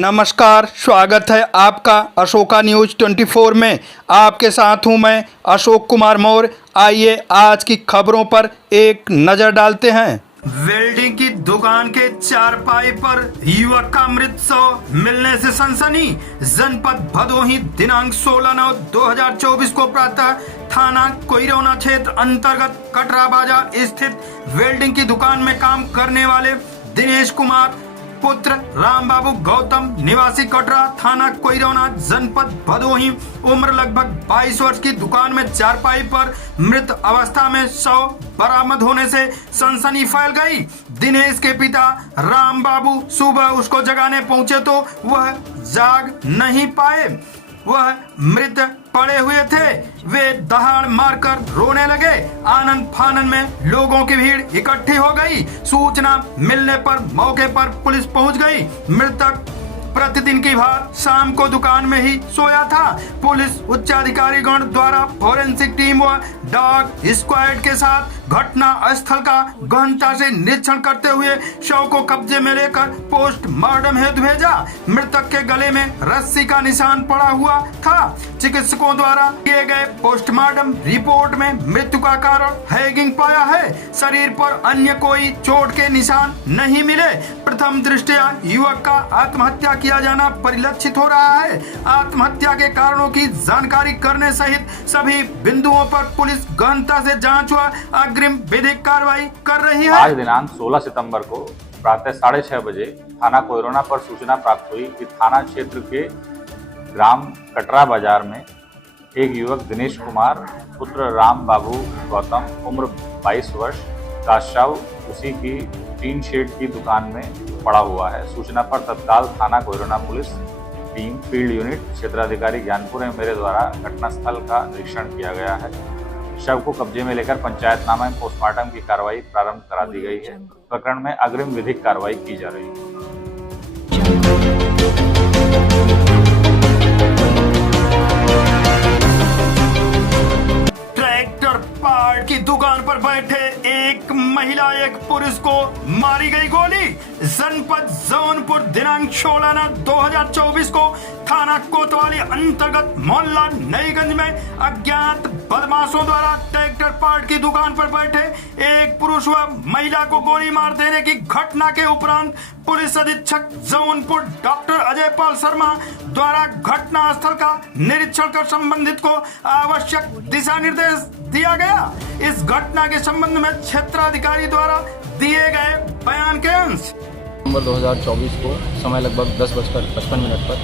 नमस्कार, स्वागत है आपका अशोका न्यूज़ 24 में। आपके साथ हूं मैं अशोक कुमार मौर्य। आइए आज की खबरों पर एक नज़र डालते हैं। वेल्डिंग की दुकान के चारपाई पर युवक का मृत शव मिलने से सनसनी। जनपद भदोही दिनांक 16/9/2024 को प्रातः थाना कोइरौना क्षेत्र अंतर्गत कटरा बाजार स्थित वेल्डिंग की दुकान में काम करने वाले दिनेश कुमार पुत्र राम बाबू गौतम निवासी कटरा थाना कोइरौना जनपद भदोही उम्र लगभग 22 वर्ष की दुकान में चारपाई पर मृत अवस्था में शव बरामद होने से सनसनी फैल गई। दिनेश के पिता राम बाबू सुबह उसको जगाने पहुंचे तो वह जाग नहीं पाए। वह मृत पड़े हुए थे। वे दहाड़ मारकर रोने लगे। आनन फानन में लोगों की भीड़ इकट्ठी हो गई। सूचना मिलने पर मौके पर पुलिस पहुंच गई। मृतक प्रतिदिन की भांति शाम को दुकान में ही सोया था। पुलिस उच्चाधिकारी गण द्वारा फोरेंसिक टीम व डॉग स्क्वाड के साथ घटना स्थल का गहनता से निरीक्षण करते हुए शव को कब्जे में लेकर पोस्टमार्टम हेतु भेजा। मृतक के गले में रस्सी का निशान पड़ा हुआ था। चिकित्सकों द्वारा किए गए पोस्टमार्टम रिपोर्ट में मृत्यु का कारण हैगिंग पाया है। शरीर पर अन्य कोई चोट के निशान नहीं मिले। प्रथम दृष्टया युवक का आत्महत्या किया जाना परिलक्षित हो रहा है। आत्महत्या के कारणों की जानकारी करने सहित सभी बिंदुओं पर पुलिस गहनता से जांच व अग्रिम विधिक कार्रवाई कर रही है। आज दिनांक 16 सितंबर को प्रातः 6:30 बजे थाना कोइरौना पर सूचना प्राप्त हुई कि थाना क्षेत्र के ग्राम कटरा बाजार में एक युवक दिनेश कुमार पुत्र राम बाबू गौतम उम्र 22 वर्ष का शव उसी की टीन शेड की दुकान में पड़ा हुआ है। सूचना पर तत्काल थाना Koirauna police team field unit क्षेत्राधिकारी ज्ञानपुर एवं मेरे द्वारा घटनास्थल का निरीक्षण किया गया है। शव को कब्जे में लेकर पंचायतनामा एवं पोस्टमार्टम की कार्रवाई प्रारंभ करा दी गई है। प्रकरण में अग्रिम विधिक कार्रवाई की जा रही है। पार्ट की दुकान पर बैठे एक महिला एक पुरुष को मारी गई गोली। जनपद जौनपुर दिनांक 16/9/2024 को थाना कोतवाली अंतर्गत मोहल्ला नईगंज में अज्ञात बदमाशों द्वारा ट्रैक्टर पार्ट की दुकान पर बैठे एक पुरुष व महिला को गोली मार देने की घटना के उपरांत पुलिस अधीक्षक जौनपुर डॉक्टर अजय पाल शर्मा द्वारा घटना स्थल का निरीक्षण कर संबंधित को आवश्यक दिशा निर्देश दिया गया। इस घटना के संबंध में क्षेत्राधिकारी द्वारा दिए गए बयान के अंश। नवंबर 2024 को समय लगभग 10:55 पर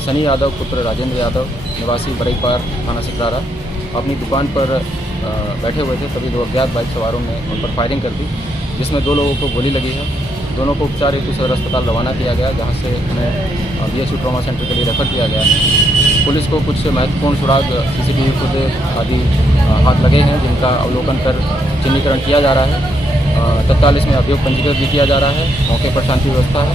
सनी यादव पुत्र राजेंद्र यादव निवासी बड़ईपार थाना सिकरारा अपनी दुकान पर बैठे हुए थे। तभी दो अज्ञात बाइक सवारों ने उन पर फायरिंग कर दी, जिसमें 2 लोगों को गोली लगी है। दोनों को उपचार हेतु सदर अस्पताल रवाना किया गया, जहां से उन्हें BHU ट्रॉमा सेंटर के लिए रेफर किया गया है। पुलिस को कुछ महत्वपूर्ण सुराग CCTV फुटेज आदि हाथ लगे हैं, जिनका अवलोकन कर चिन्हीकरण किया जा रहा है। तत्काल इसमें अभियोग पंजीकृत भी किया जा रहा है। मौके पर शांति व्यवस्था है।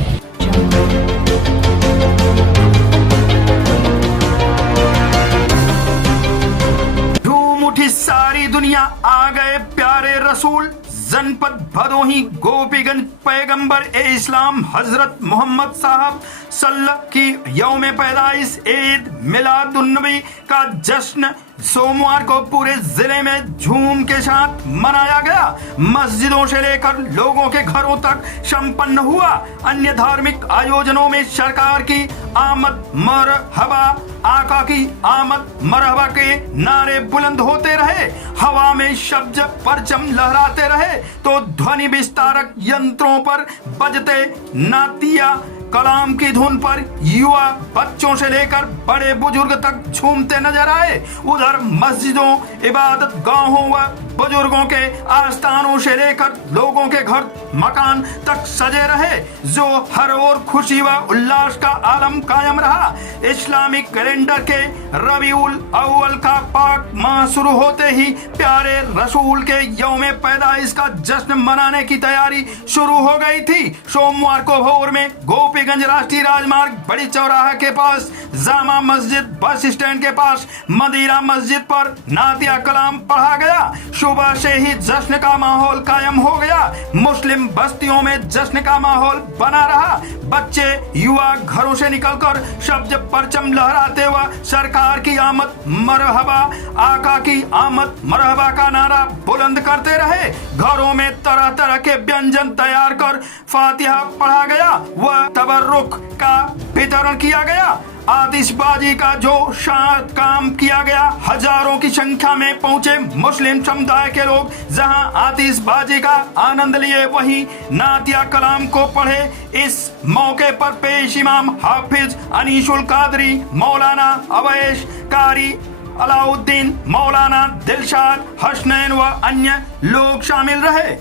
धूम उठी सारी दुनिया, आ गए प्यारे रसूल। जनपद भदोही गोपीगंज पैगंबर ए इस्लाम हजरत मोहम्मद साहब सल्लल्लाहु की यौम पैदाइश ईद मिलादुन्नबी का जश्न सोमवार को पूरे जिले में झूम के साथ मनाया गया। मस्जिदों से लेकर लोगों के घरों तक संपन्न हुआ। अन्य धार्मिक आयोजनों में सरकार की आमद मरहबा, आका की आमद मरहबा के नारे बुलंद होते रहे। हवा में शब्द परचम लहराते रहे तो ध्वनि विस्तारक यंत्रों पर बजते नातिया कलाम की धुन पर युवा बच्चों से लेकर बड़े बुजुर्ग तक झूमते नजर आए। उधर मस्जिदों, इबादत गाहों व बुजुर्गों के आस्थानों से लेकर लोगों के घर मकान तक सजे रहे, जो हर ओर खुशी व उल्लास का आलम कायम रहा। इस्लामिक कैलेंडर के रबीउल अव्वल का पाक माह शुरू होते ही प्यारे रसूल के यौम पैदाइश का जश्न मनाने की तैयारी शुरू हो गई थी। सोमवार को भोर में गोपीगंज राष्ट्रीय राजमार्ग बड़ी चौराहा के पास, जामा मस्जिद बस स्टैंड के पास, मदीना मस्जिद पर नातिया कलाम पढ़ा गया। सुबह से ही जश्न का माहौल कायम हो गया। मुस्लिम बस्तियों में जश्न का माहौल बना रहा। बच्चे युवा घरों से निकलकर शब्द परचम लहराते हुए सरकार की आमद मरहबा, आका की आमद मरहबा का नारा बुलंद करते रहे। घरों में तरह तरह के व्यंजन तैयार कर फातिहा पढ़ा गया व तबर्रुक का वितरण किया गया। आतिशबाजी का जो शांत काम किया गया। हजारों की संख्या में पहुंचे मुस्लिम समुदाय के लोग जहां आतिशबाजी का आनंद लिए वहीं नातिया कलाम को पढ़े। इस मौके पर पेश इमाम हाफिज अनीसुल कादरी, मौलाना अवैश कारी, अलाउद्दीन, मौलाना दिलशाद हसनैन व अन्य लोग शामिल रहे।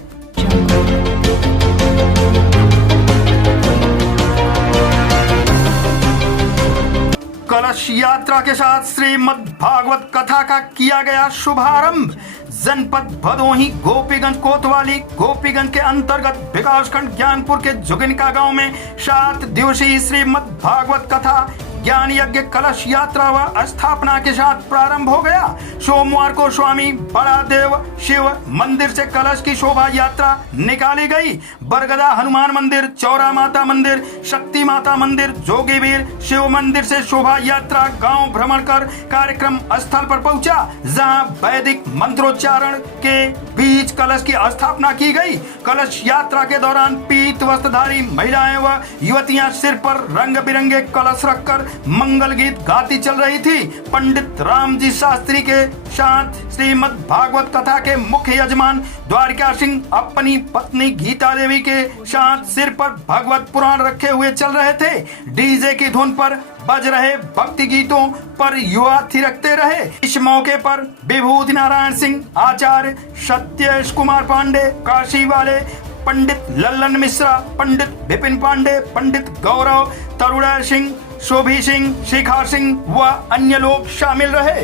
कलश यात्रा के साथ श्रीमद् भागवत कथा का किया गया शुभारंभ। जनपद भदोही गोपीगंज कोतवाली गोपीगंज के अंतर्गत विकासखंड ज्ञानपुर के जुगिनका गांव में 7 दिवसीय श्रीमद् भागवत कथा ज्ञान यज्ञ कलश यात्रा व स्थापना के साथ प्रारंभ हो गया। सोमवार को स्वामी बड़ा देव शिव मंदिर से कलश की शोभा यात्रा निकाली गई। बरगदा हनुमान मंदिर, चौरा माता मंदिर, शक्ति माता मंदिर, जोगीवीर शिव मंदिर से शोभा यात्रा गांव भ्रमण कर कार्यक्रम स्थल पर पहुंचा, जहां वैदिक मंत्रोच्चारण के बीच कलश की स्थापना की गई। कलश यात्रा के दौरान पीत वस्त्रधारी महिलाएं व युवतियां सिर पर रंग बिरंगे कलश रखकर मंगल गीत गाती चल रही थी। पंडित रामजी शास्त्री के साथ श्रीमद् भागवत कथा के मुख्य यजमान द्वारिका सिंह अपनी पत्नी गीता देवी के साथ सिर पर भगवत पुराण रखे हुए चल रहे थे। डीजे की धुन पर बज रहे भक्ति गीतों पर युवा थिरकते रहे। इस मौके पर विभूति नारायण सिंह, आचार्य सत्येश कुमार पांडे, काशी वाले, पंडित लल्लन मिश्रा, पंडित विपिन पांडे, पंडित गौरव, तरुण सिंह, शोभी सिंह, शिखा सिंह व अन्य लोग शामिल रहे।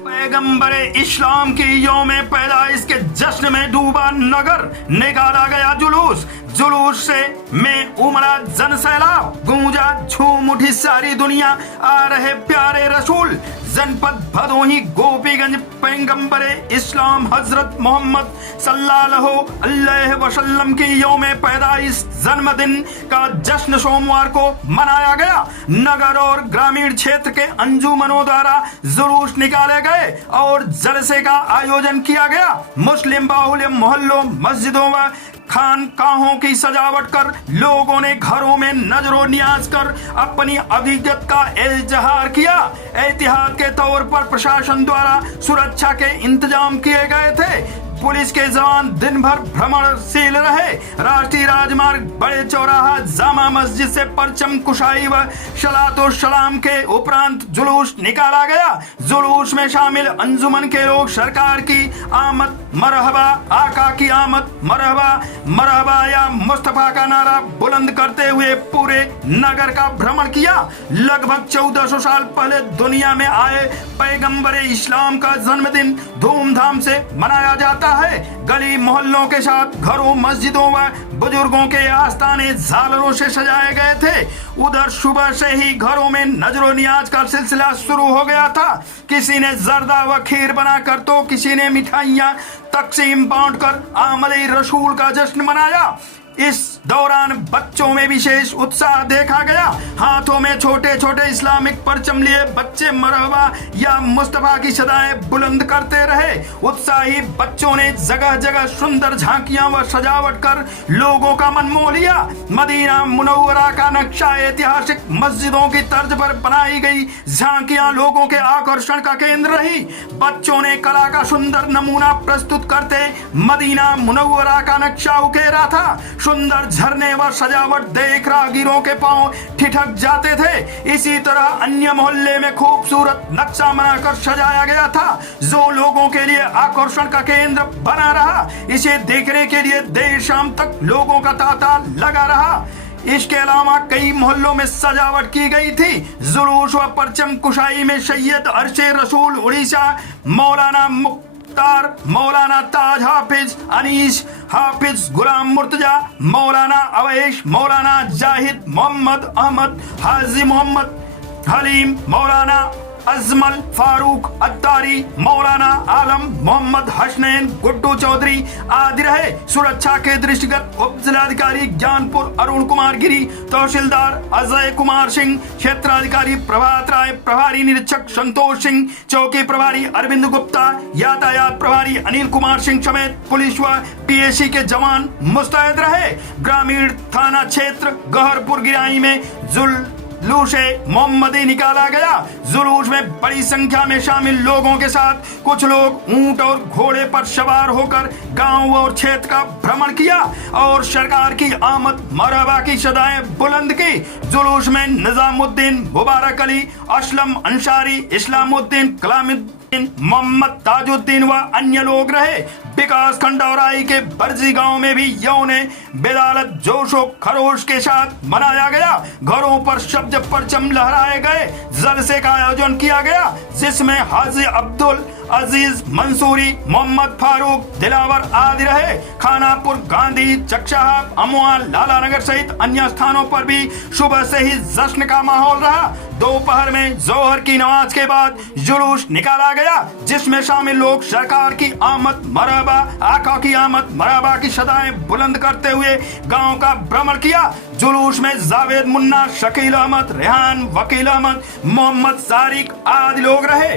पैगंबरे इस्लाम की यौमे पैदाइश के जश्न में डूबा नगर, निकाला गया जुलूस। जुलूस से में उमड़ा जन सैलाब, गूंजा झूम उठी सारी दुनिया, आ रहे प्यारे रसूल। जनपद भदोही गोपीगंज पैगंबरे इस्लाम हजरत मोहम्मद सल्लल्लाहु अलैहि वसल्लम की यौमे पैदाइश जन्मदिन का जश्न सोमवार को मनाया गया। नगर और ग्रामीण क्षेत्र के अंजुमनों द्वारा जुलूस निकाले गए और जलसे का आयोजन किया गया। मुस्लिम बाहुल्य मोहल्लों, मस्जिदों व खानकाहों की सजावट कर लोगों ने घरों में नजरो नियाज कर अपनी अकीदत का इजहार किया। एहतियात के तौर पर प्रशासन द्वारा सुरक्षा के इंतजाम किए गए थे। पुलिस के जवान दिन भर भ्रमणशील रहे। राष्ट्रीय राजमार्ग बड़े चौराहा जामा मस्जिद से परचम कुशाई व सलातो सलाम के उपरांत जुलूस निकाला गया। जुलूस में शामिल अंजुमन के लोग सरकार की आमद मरहबा, आका की आमद मरहबा, मरहबा या मुस्तफा का नारा बुलंद करते हुए पूरे नगर का भ्रमण किया। लगभग 1400 साल पहले दुनिया में आए पैगंबरे इस्लाम का जन्मदिन धूमधाम से मनाया जाता है। गली मोहल्लों के साथ घरों, मस्जिदों व बुजुर्गों के आस्थाने झालरों से सजाए गए थे। उधर सुबह से ही घरों में नजरो नियाज का सिलसिला शुरू हो गया था। किसी ने जर्दा व खीर बनाकर तो किसी ने मिठाइयां तकसीम बांटकर आमद रसूल का जश्न मनाया। इस दौरान बच्चों में विशेष उत्साह देखा गया। हाथों में छोटे छोटे इस्लामिक परचम लिए बच्चे मरहबा या मुस्तफा की सदाएं बुलंद करते रहे। उत्साही बच्चों ने जगह जगह सुंदर झांकियां व सजावट कर लोगों का मन मोह लिया। मदीना मुनव्वरा का नक्शा ऐतिहासिक मस्जिदों की तर्ज पर बनाई गई झांकियां लोगों के आकर्षण का केंद्र रही। बच्चों ने कला का सुंदर नमूना प्रस्तुत करते मदीना मुनव्वरा का नक्शा उकेरा था। सुंदर झरने व सजावट देख राहगीरों के पांव ठिठक जाते थे। इसी तरह अन्य मोहल्ले में खूबसूरत नक्शा बनाकर सजाया गया था, जो लोगों के लिए आकर्षण का केंद्र बना रहा। इसे देखने के लिए देर शाम तक लोगों का तांता लगा रहा। इसके अलावा कई मोहल्लों में सजावट की गई थी। जुलूस व परचम कुशाई में सैयद अरशे रसूल उड़ीसा, मौलाना मुख्तार, मौलाना ताज हाफिज, अनीस हाफिज, गुलाम मुर्तजा, मौलाना अवैश, मौलाना जाहिद, मोहम्मद अहमद, हाजी मोहम्मद हलीम, मौलाना अजमल फारूक अत्तारी, मौलाना आलम, मोहम्मद हसनैन, गुड्डू चौधरी आदि रहे। सुरक्षा के दृष्टिगत उप जिलाधिकारी ज्ञानपुर अरुण कुमार गिरी, तहसीलदार अजय कुमार सिंह, क्षेत्राधिकारी प्रभात राय, प्रभारी निरीक्षक संतोष सिंह, चौकी प्रभारी अरविंद गुप्ता, यातायात प्रभारी अनिल कुमार सिंह समेत पुलिस व पीएसी के जवान मुस्तैद रहे। ग्रामीण थाना क्षेत्र गहरपुर गिराई में जुलूस मोहम्मदी निकाला गया। जुलूस में बड़ी संख्या में शामिल लोगों के साथ कुछ लोग ऊंट और घोड़े पर सवार होकर गांव और क्षेत्र का भ्रमण किया और सरकार की आमद मरहबा की सदाएं बुलंद की। जुलूस में निजामुद्दीन, मुबारक अली, असलम अंसारी, इस्लामुद्दीन, कलामुद्दीन, मोहम्मद ताजुद्दीन व अन्य लोग रहे। विकास खंड औराई के बर्जी गांव में भी यौन बेदालत जोशो खरोश के साथ मनाया गया। घरों पर शब्द परचम लहराए गए। जलसे का आयोजन किया गया जिसमें हाजी अब्दुल अजीज मंसूरी, मोहम्मद फारूक, दिलावर आदि रहे। खानापुर, गांधी, चकशाह, अमवा, लाला नगर सहित अन्य स्थानों पर भी सुबह से ही जश्न का माहौल रहा। दोपहर में जोहर की नमाज के बाद जुलूस निकाला गया जिसमें शामिल लोग सरकार की आमद मरहबा, आका की आमद मरहबा की सदाएं बुलंद करते हुए गांव का भ्रमण किया। जुलूस में जावेद मुन्ना, शकील अहमद, रेहान, वकील अहमद, मोहम्मद सारिक आदि लोग रहे।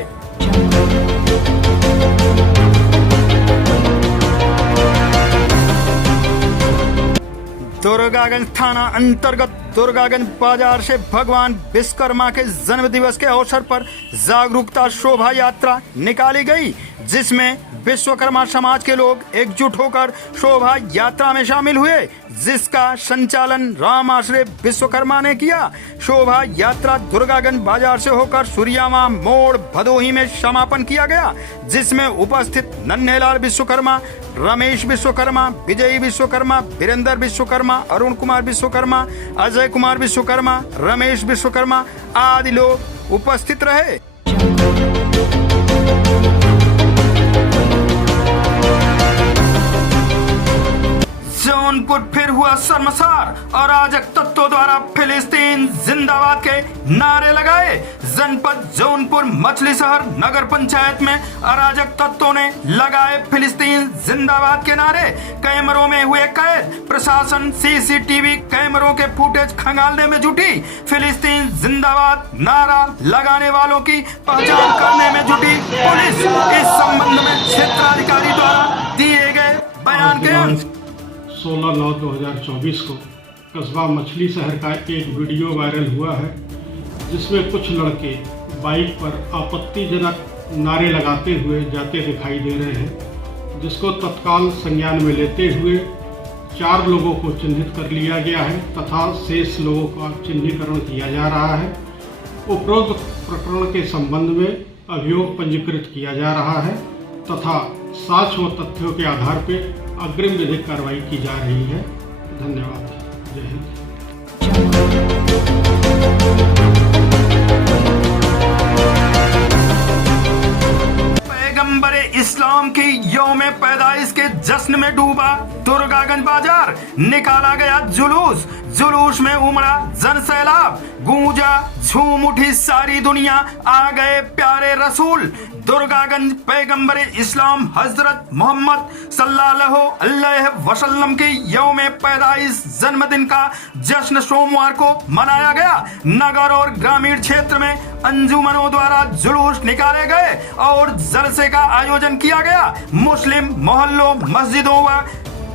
दुर्गागंज थाना अंतर्गत दुर्गागंज बाजार से भगवान विश्वकर्मा के जन्म दिवस के अवसर पर जागरूकता शोभा यात्रा निकाली गई जिसमें विश्वकर्मा समाज के लोग एकजुट होकर शोभा यात्रा में शामिल हुए जिसका संचालन राम आश्रय विश्वकर्मा ने किया। शोभा यात्रा दुर्गागंज बाजार से होकर सूर्यामा मोड़ भदोही में समापन किया गया जिसमें उपस्थित नन्हेलाल विश्वकर्मा, रमेश विश्वकर्मा, विजयी विश्वकर्मा, वीरेंद्र विश्वकर्मा, अरुण कुमार विश्वकर्मा, अजय कुमार विश्वकर्मा, रमेश विश्वकर्मा आदि लोग उपस्थित रहे। जौनपुर फिर हुआ शर्मसार। अराजक तत्वों द्वारा फिलिस्तीन जिंदाबाद के नारे लगाए। जनपद जौनपुर मछली शहर नगर पंचायत में अराजक तत्वों ने लगाए फिलिस्तीन जिंदाबाद के नारे। कैमरों में हुए कैद। प्रशासन सीसीटीवी कैमरों के फुटेज खंगालने में जुटी। फिलिस्तीन जिंदाबाद नारा लगाने वालों की पहचान करने में जुटी पुलिस। इस संबंध में क्षेत्राधिकारी द्वारा दिए गए बयान के 16/9/2024 को कस्बा मछली शहर का एक वीडियो वायरल हुआ है जिसमें कुछ लड़के बाइक पर आपत्तिजनक नारे लगाते हुए जाते दिखाई दे रहे हैं जिसको तत्काल संज्ञान में लेते हुए 4 लोगों को चिन्हित कर लिया गया है तथा शेष लोगों का चिन्हीकरण किया जा रहा है। उपरोक्त प्रकरण के संबंध में अभियोग पंजीकृत किया जा रहा है तथा साक्ष्य व तथ्यों के आधार पर अग्रिम विधिक कार्रवाई की जा रही है। धन्यवाद। जय हिंद। पैगंबरे इस्लाम की यौम पैदाइश के जश्न में डूबा दुर्गागंज बाजार। निकाला गया जुलूस। जुलूस में उमड़ा जन सैलाब। गूंजा झूम उठी सारी दुनिया, आ गए प्यारे रसूल। दुर्गागंज पैगंबरे इस्लाम हजरत मोहम्मद सल्लल्लाहु अलैहि वसल्लम की यौम पैदाइश जन्मदिन का जश्न सोमवार को मनाया गया। नगर और ग्रामीण क्षेत्र में अंजुमनों द्वारा जुलूस निकाले गए और जलसे का आयोजन किया गया। मुस्लिम मोहल्लों, मस्जिदों व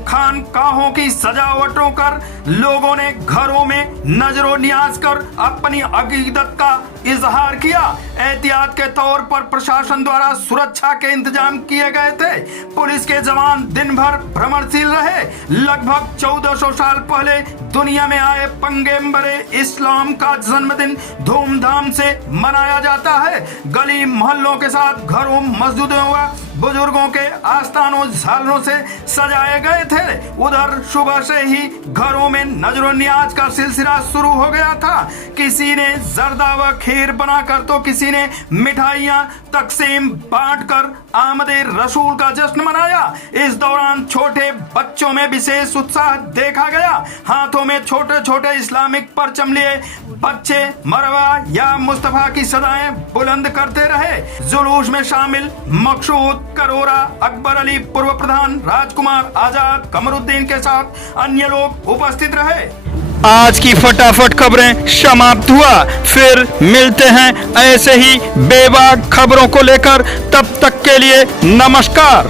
खानकाहों की सजावटों कर लोगों ने घरों में नजरो नियाज कर अपनी अकीदत का इजहार किया। एहतियात के तौर पर प्रशासन द्वारा सुरक्षा के इंतजाम किए गए थे। पुलिस के जवान दिन भर भ्रमणशील रहे। लगभग 1400 साल पहले दुनिया में आए पैगंबरे इस्लाम का जन्मदिन धूमधाम से मनाया जाता है। गली मोहल्लों के साथ घरों, मस्जिदों व बुजुर्गों के आस्थानों झालरों से सजाए गए थे। उधर सुबह से ही घरों में नजरो नियाज का सिलसिला शुरू हो गया था। किसी ने जर्दा व खीर खीर बनाकर तो किसी ने मिठाइयां तकसीम बांटकर आमदे रसूल का जश्न मनाया। इस दौरान छोटे बच्चों में विशेष उत्साह देखा गया। हाथों में छोटे छोटे इस्लामिक परचम लिए बच्चे मरवा या मुस्तफा की सदाएं बुलंद करते रहे। जुलूस में शामिल मकसूद करोरा, अकबर अली, पूर्व प्रधान राजकुमार आजाद, कमरुद्दीन के साथ अन्य लोग उपस्थित रहे। आज की फटाफट खबरें समाप्त हुआ, फिर मिलते हैं ऐसे ही बेबाक खबरों को लेकर। तब तक के लिए नमस्कार।